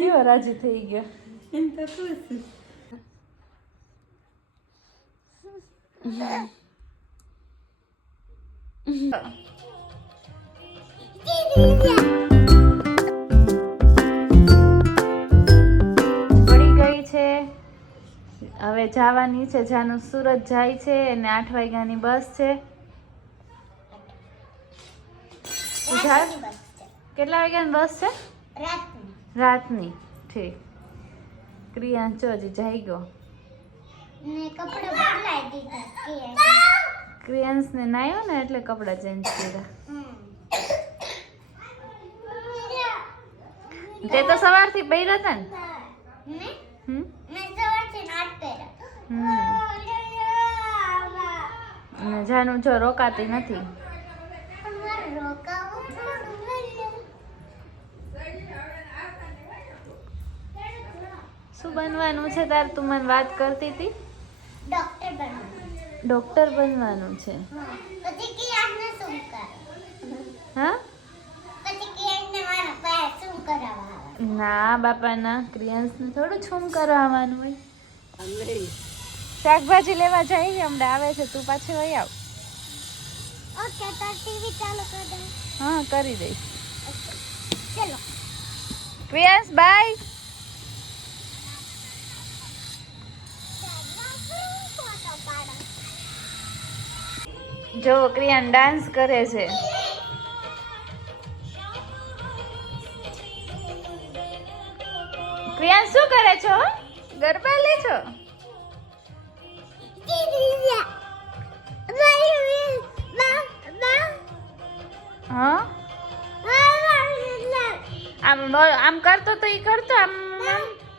કેવો રાજી થઈ ગયો. એમ તો ખુશ. પડી ગઈ છે. હવે જવાની છે. જાનું સુરત જાય છે અને 8 વાગ્યાની બસ છે. કેટલા વાગ્યાની બસ છે? રાતની. ઠીક. ક્રિયાંશ હજી જઈ ગયો. ક્રિયાંશ ને નાયો ને એટલે કપડા ચેન્જ કર્યા. તે તો સવારથી પહેર્યા હતા ને. જાનું જો રોકાતી નથી. શું બનવાનું છે તાર? તું મને વાત કરતી હતી. ડોક્ટર બનવાનું છે. હા ના બાપા ના. ક્રિયાંશને થોડું છૂમ કરવાનું હોય. શાકભાજી લેવા જઈએ હમણાં આવે છે. તું પાછી વહી આવ. ઓકે તો ટીવી ચાલુ કરી દે. હા કરી દઈશ. ચલો ક્રિયાંશ બાય. જો ક્રિયાન ડાન્સ કરે છે. ક્રિયાંશ શું કરે છો? ગરબા લે છો? હા આમ કરતો તો ઈ કરતો આમ.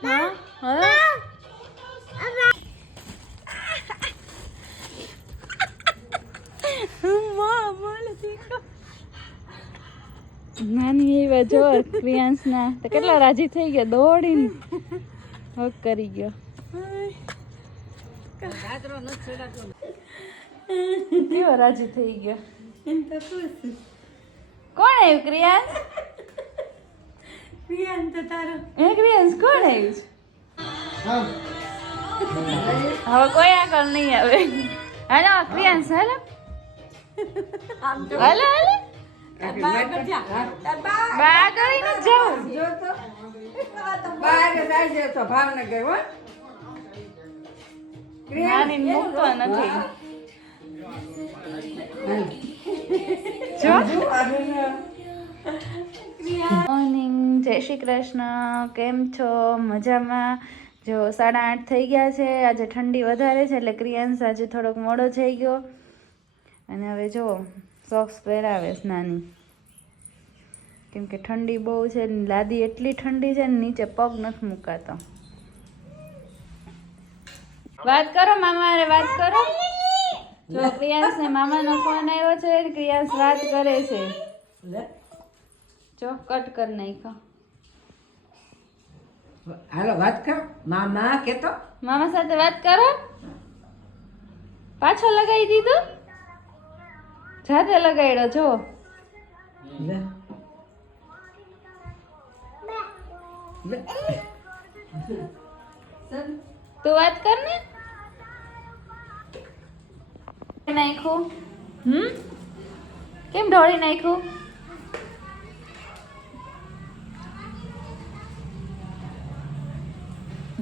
હા નાની એવા જો ક્રિયાંશ ના તો કેટલા રાજી થઈ ગયા. દોડીને હક કરી ગયો. કેવો રાજી થઈ ગયો. એમ તો ખુશ. કોણ આવ્યું ક્રિયાંશ? ક્રિયાંશ તો તારો. ક્રિયાંશ કોણ આવ્યું છે? હવે કોઈ આગળ નહીં આવે. હાલો ક્રિયાંશ હાલો હાલો હાલો. બા ગઈ ને જાઉં. ભાવનગર હો. નાની મૂકતો નથી. મોર્નિંગ. જય શ્રી કૃષ્ણ. કેમ છો? મજામાં? જો 8:30 થઈ ગયા છે. આજે ઠંડી વધારે છે એટલે ક્રિયાંશ આજે થોડોક મોડો થઈ ગયો. અને હવે જો સોક્સ પહેરાવે નાની. કેમ કે ઠંડી બહુ છે. લાદી એટલી ઠંડી છે ને નીચે પગ નથી મુકાતો. વાત કરો મામા હારે વાત કરો. જો ક્રિયાંશ ને મામાનો ફોન આવ્યો છે. ક્રિયાંશ વાત કરે છે. જો કટ કરી નાખ્યો. હાલો વાત કર. મામા કેતો મામા સાથે વાત કરો. પાછો લગાવી દીધું. જાતે લગાડ્યો જો. તું વાત કર ને. નાખ્યું. કેમ ઢોળી નાખ્યું?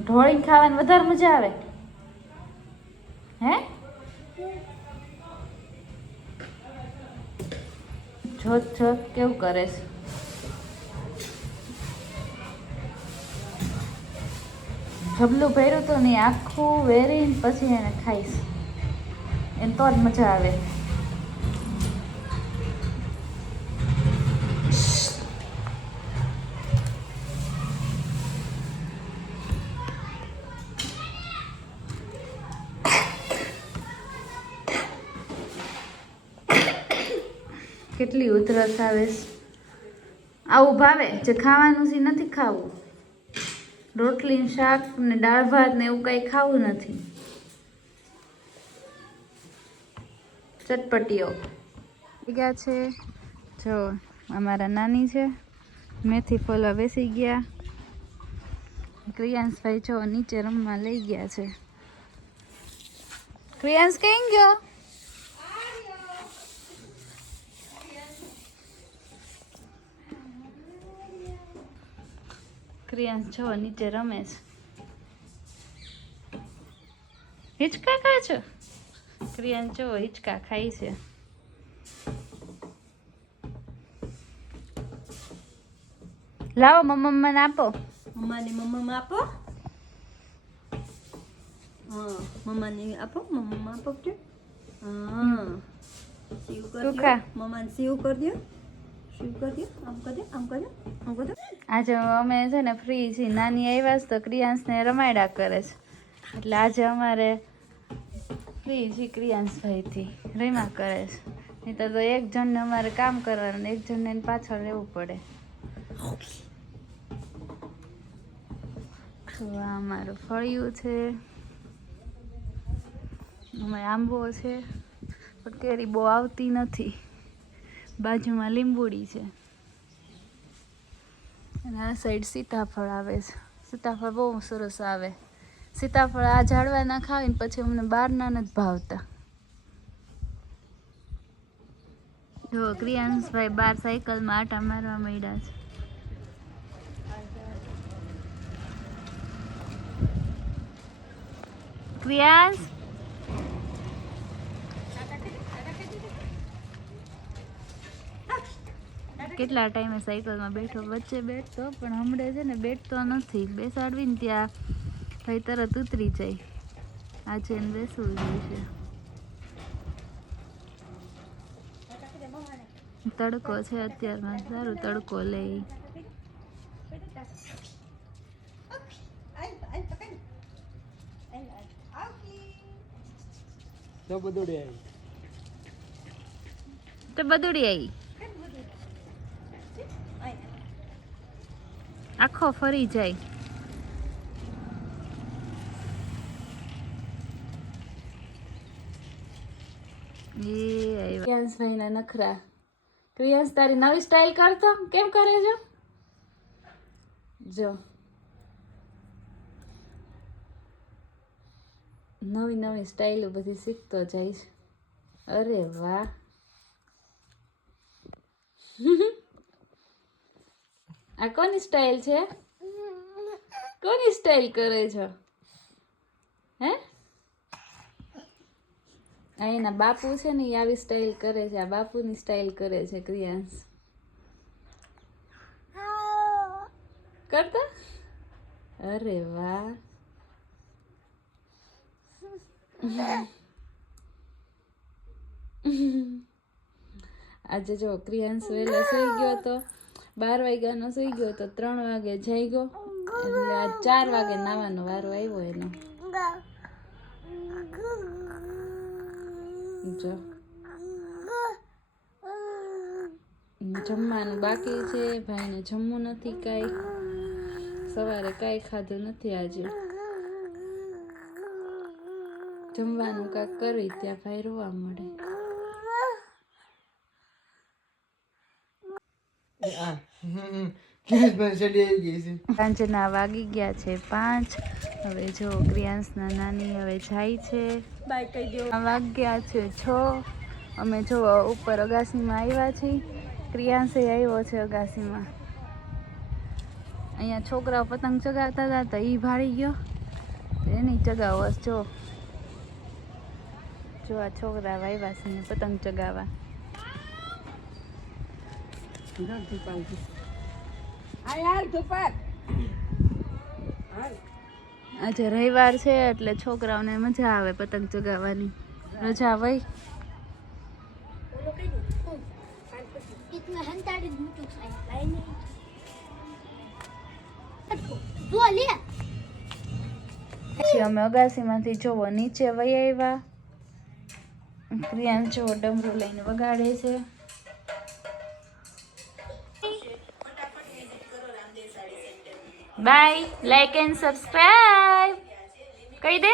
ઢોળીને ખાવાની વધારે મજા આવે. હે જોત જોત કેવું કરે છે. જબલું ભર્યું તો નહીં આખું વેરીને પછી એને ખાઈશ. એને તો જ મજા આવે. કેટલી ઉધરસ આવે છે. આવું ભાવે જે ખાવાનું છે નથી ખાવું. રોટલી શાક ને દાળ ભાત ને એવું કંઈ ખાવું નથી. ચટપટીઓ ગયા છે. જો અમારા નાની છે. મેથી ફોલવા બેસી ગયા. ક્રિયાંશભાઈ જો નીચે રમવા લઈ ગયા છે. ક્રિયાંશ કઈ ગયો? ક્રિયાંશ જો નીચે રમે છે. હિંચકા ખાય છે? ક્રિયાંશ જો હિંચકા ખાય છે. લાવો મમ્માને આપો. મમ્માને મમ્મા આપો. હા મમ્માને આપો. મમ્મા આપો કે હા સીવ કરી તું દો. ખા. મમ્માને સીવ કરી દો. સીવ કરી દો. આમ કરી દો. આમ કરી દો. આમ કરી દો. આજે અમે છે ને ફ્રી છીએ. નાની આવ્યા છે તો ક્રિયાંશને રમાયડા કરે છે એટલે આજે અમારે ફ્રી છીએ. ક્રિયાંશભાઈથી રમ્યા કરે છે. નહીં તો એક જણને અમારે કામ કરવાનું, એક જણને એની પાછળ રહેવું પડે. તો આ અમારું ફળિયું છે. અમારે આંબો છે પણ કેરી બહુ આવતી નથી. બાજુમાં લીંબુડી છે અને આ સાઈડ સીતાફળ આવે છે. સીતાફળ બહુ સરસ આવે. સીતાફળ આ ઝાડવાના ખાવીને પછી અમને બહારના નથી ભાવતા. જો ક્રિયાંશભાઈ બાર સાયકલમાં આટા મારવા માંડ્યા છે. ક્રિયાંશ કેટલા ટાઈમે સાયકલમાં બેઠો, વચ્ચે બેઠતો પણ હમણાં છે ને બેઠતો નથી. બેસાડવીને ત્યાં ભાઈ તરત ઉતરી જાય. આજે એને બેસવું જોઈશે. તડકો છે અત્યારમાં, સારું તડકો લે. તો બધુડી આવી. તો બધુડી આવી. આખો ફરી જાય. ક્રિયાંશભાઈ ના નખરા. ક્રિયાંશ તારી નવી સ્ટાઇલ કરતો કેમ કરે છે? જો નવી નવી સ્ટાઇલો બધી શીખતો જાય છે. અરે વાહ. આ કોની સ્ટાઇલ છે? કોની સ્ટાઇલ કરે છે? હે? આ એના બાપુ છે ને એ આવી સ્ટાઇલ કરે છે. આ બાપુની સ્ટાઇલ કરે છે ક્રિયાંશ. કરતા? અરે વાહ. આજે જો ક્રિયાંશ વહેલો સુઈ ગયો તો 12 વાગ્યાનો સુઈ ગયો તો 3 વાગે જઈ ગયો એટલે આ 4 વાગે નાવાનો વારો આવ્યો એનો. જો જમવાનું બાકી છે. ભાઈને જમવું નથી કાંઈ. સવારે કાંઈ ખાધું નથી આજે. જમવાનું કાંઈક કરી ત્યાં ભાઈ રોવા મળે. સાંજના વાગી ગયા છે 5. હવે જો ક્રિયાંશના નાની હવે જાય છે. બાય કહી દો. વાગ્યા છે 6. અમે જો ઉપર અગાસીમાં આવ્યા છીએ. ક્રિયાંશે આવ્યો છે અગાસીમાં. અહીંયા છોકરાઓ પતંગ ચગાવતા હતા તો એ ભાળી ગયો. એની ચગાવો જો જો આ છોકરા આવ્યા છે પતંગ ચગાવવા. આજે રવિવાર છે એટલે છોકરાઓને મજા આવે પતંગ ચગાવવાની. રજા હોય. इसमें हंताड़ी दूटू खाई खाई नहीं वो ले પછી અમે અગાસીમાંથી જોવો નીચે વહી આવ્યા. ક્રિયાંશ જો ડમરું લઈને વગાડે છે. બાય. લાઈક એન્ડ સબસ્ક્રાઇબ કહી દે.